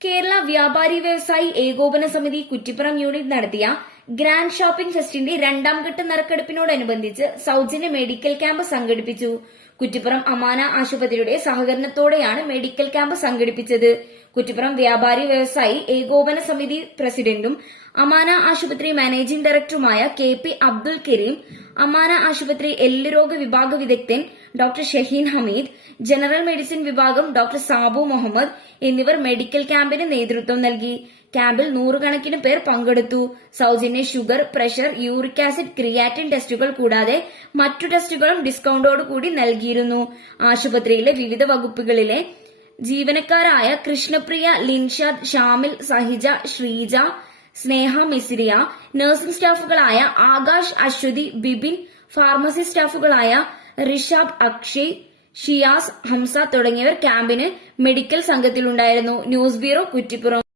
കേരള വ്യാപാരി വ്യവസായി ഏകോപന സമിതി കുറ്റിപ്പുറം യൂണിറ്റ് നടത്തിയ ഗ്രാൻഡ് ഷോപ്പിംഗ് ഫെസ്റ്റിന്റെ രണ്ടാം ഘട്ട നറുക്കെടുപ്പിനോടനുബന്ധിച്ച് സൌജന്യ മെഡിക്കൽ ക്യാമ്പ് സംഘടിപ്പിച്ചു. കുറ്റിപ്പുറം അമാന ആശുപത്രിയുടെ സഹകരണത്തോടെയാണ് മെഡിക്കൽ ക്യാമ്പ് സംഘടിപ്പിച്ചത്. കുറ്റിപ്പുറം വ്യാപാരി വ്യവസായി ഏകോപന സമിതി പ്രസിഡന്റും അമാന ആശുപത്രി മാനേജിംഗ് ഡയറക്ടറുമായ കെ പി അബ്ദുൽ കരീം അമാന ആശുപത്രി എല്ലുരോഗ വിഭാഗ വിദഗ്ധൻ doctor Shaheen Hameed general medicine വിഭാഗം ഡോക്ടർ സാബു മുഹമ്മദ് എന്നിവർ മെഡിക്കൽ ക്യാമ്പിന് നേതൃത്വം നൽകി. ക്യാമ്പിൽ നൂറുകണക്കിന് പേർ പങ്കെടുത്തു. സൌജന്യ sugar pressure uric acid creatine ടെസ്റ്റുകൾ കൂടാതെ മറ്റു ടെസ്റ്റുകളും ഡിസ്കൌണ്ടോടുകൂടി നൽകിയിരുന്നു. ആശുപത്രിയിലെ വിവിധ വകുപ്പുകളിലെ ജീവനക്കാരായ കൃഷ്ണപ്രിയ ലിൻഷാദ് ഷാമിൽ സഹിജ ശ്രീജ സ്നേഹ മിസ്രിയ നഴ്സിംഗ് സ്റ്റാഫുകളായ ആകാശ് അശ്വതി ബിബിൻ ഫാർമസി സ്റ്റാഫുകളായ റിഷാബ് അക്ഷി ഷിയാസ് ഹംസ തുടങ്ങിയവർ ക്യാമ്പിന് മെഡിക്കൽ സംഘത്തിലുണ്ടായിരുന്നു. News bureau Kuttippuram.